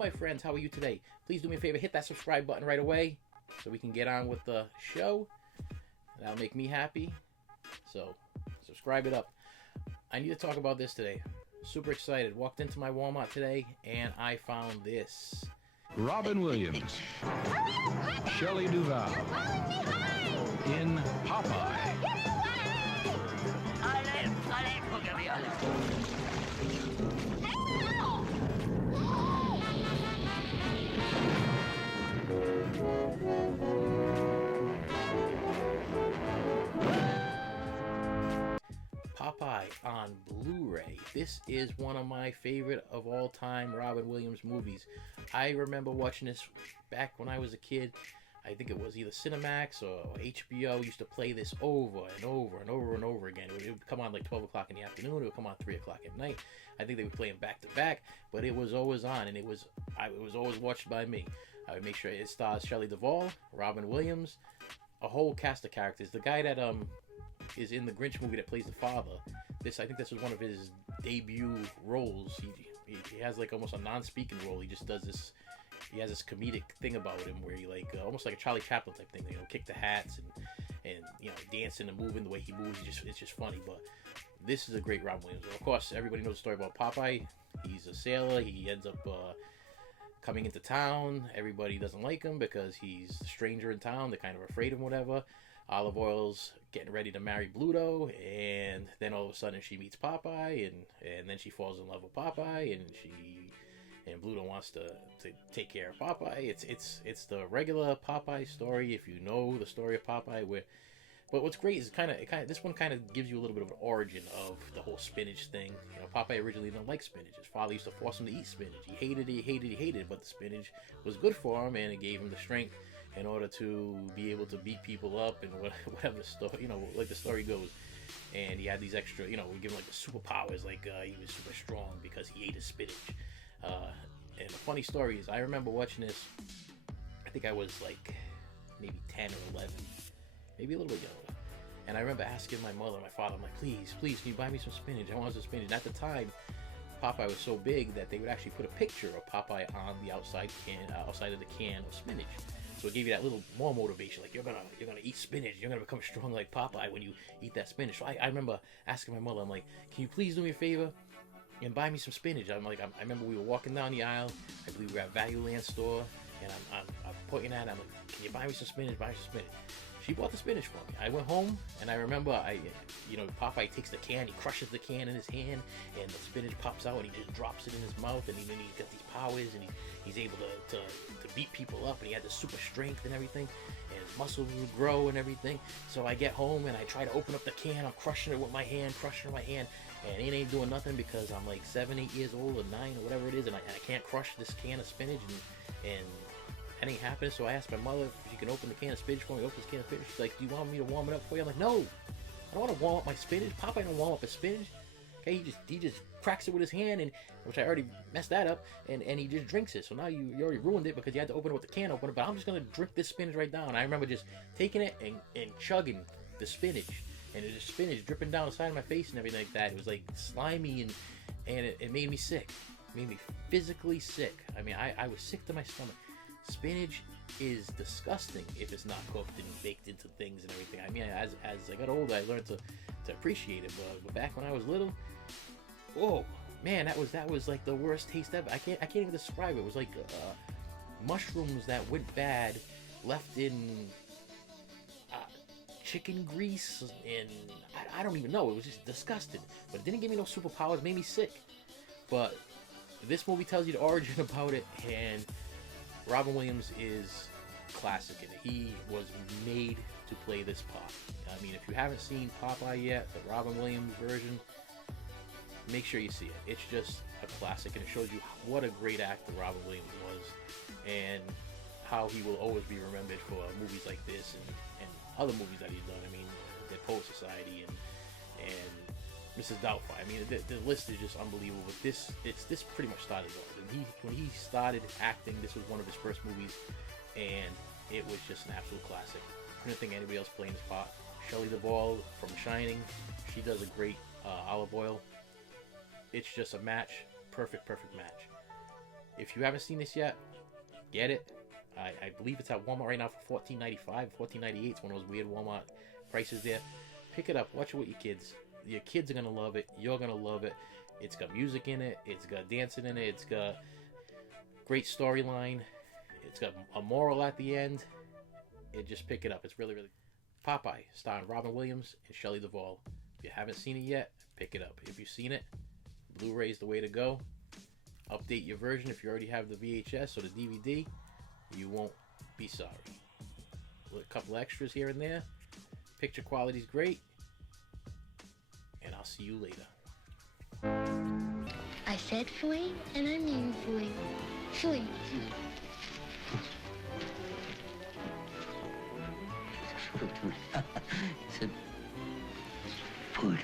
my friends, how are you today? Please do me a favor, hit that subscribe button right away so we can get on with the show. That'll make me happy. So, subscribe it up. I need to talk about this today. Super excited. Walked into my Walmart today and I found this. Robin Williams, Shelley Duvall in Popeye. Popeye on Blu-ray. This is one of my favorite of all time Robin Williams movies. I remember watching this back when I was a kid. I think it was either Cinemax or HBO used to play this over and over and over and over again. It would come on like 12 o'clock in the afternoon. It would come on 3 o'clock at night. I think they would play them back to back, but it was always on, and it was always watched by me. I would make sure it stars Shelley Duvall, Robin Williams, a whole cast of characters. The guy that is in the Grinch movie that plays the father. I think this was one of his debut roles. He has like almost a non-speaking role. He just does this. He has this comedic thing about him where he almost like a Charlie Chaplin type thing. Kick the hats and dancing and moving the way he moves. It's just funny. But this is a great Robin Williams. Of course, everybody knows the story about Popeye. He's a sailor. He ends up coming into town. Everybody doesn't like him because he's a stranger in town. They're kind of afraid of him, whatever. Olive Oil's getting ready to marry Bluto, and then all of a sudden she meets Popeye, and then she falls in love with Popeye, and Bluto wants to take care of Popeye. It's the regular Popeye story, if you know the story of Popeye. But what's great is this one kind of gives you a little bit of an origin of the whole spinach thing. Popeye originally didn't like spinach. His father used to force him to eat spinach. He hated it, but the spinach was good for him, and it gave him the strength in order to be able to beat people up and whatever the story, like the story goes. And he had these extra, we give him like the superpowers, like he was super strong because he ate his spinach. And the funny story is, I remember watching this, I think I was like maybe 10 or 11, maybe a little bit younger. And I remember asking my mother and my father, I'm like, please, can you buy me some spinach? I want some spinach. And at the time, Popeye was so big that they would actually put a picture of Popeye on the outside of the can of spinach. So it gave you that little more motivation, like you're gonna eat spinach, you're gonna become strong like Popeye when you eat that spinach. So I remember asking my mother, I'm like, can you please do me a favor and buy me some spinach? I remember we were walking down the aisle, I believe we were at Value Land store, and I'm pointing at it, I'm like, can you buy me some spinach? She bought the spinach for me. I went home, and I remember Popeye takes the can, he crushes the can in his hand, and the spinach pops out, and he just drops it in his mouth, and then he's got these powers, and he's able to beat people up, and he had the super strength and everything, and his muscles would grow and everything. So I get home, and I try to open up the can, I'm crushing it with my hand, and it ain't doing nothing because I'm like 7, 8 years old, or 9, or whatever it is, and I can't crush this can of spinach, and that ain't happening. So I asked my mother if she can open the can of spinach for me. Open this can of spinach. She's like, do you want me to warm it up for you? I'm like, no, I don't want to warm up my spinach. Popeye don't warm up his spinach. Okay, he just cracks it with his hand, and which I already messed that up, and he just drinks it. So now you already ruined it because you had to open it with the can opener. But I'm just gonna drink this spinach right now. And I remember just taking it and chugging the spinach, and the spinach dripping down the side of my face and everything like that. It was like slimy, and it made me sick. It made me physically sick. I mean, I was sick to my stomach. Spinach is disgusting if it's not cooked and baked into things and everything. I mean, as I got older, I learned to appreciate it. But back when I was little, oh man, that was like the worst taste ever. I can't even describe it. It was like mushrooms that went bad, left in chicken grease, and I don't even know. It was just disgusting. But it didn't give me no superpowers. It made me sick. But this movie tells you the origin about it, and Robin Williams is classic in it. He was made to play this part. I mean, if you haven't seen Popeye yet, the Robin Williams version, make sure you see it. It's just a classic, and it shows you what a great actor Robin Williams was, and how he will always be remembered for movies like this and other movies that he's done. I mean, The Poet Society and Mrs. Doubtfire. I mean, the list is just unbelievable. But this pretty much started off. And when he started acting, this was one of his first movies, and it was just an absolute classic. Couldn't think anybody else playing this part. Shelley Duvall from Shining, she does a great Olive Oil. It's just a match, perfect match. If you haven't seen this yet, get it. I believe it's at Walmart right now for $14.95, $14.98. It's one of those weird Walmart prices there. Pick it up. Watch it with your kids. Your kids are going to love it. You're going to love it. It's got music in it. It's got dancing in it. It's got great storyline. It's got a moral at the end. Just pick it up. It's really, really... Popeye, starring Robin Williams and Shelley Duvall. If you haven't seen it yet, pick it up. If you've seen it, Blu-ray is the way to go. Update your version if you already have the VHS or the DVD. You won't be sorry. With a couple extras here and there. Picture quality's great. And I'll see you later. I said fooey, and I mean fooey. Fooey. He said, food.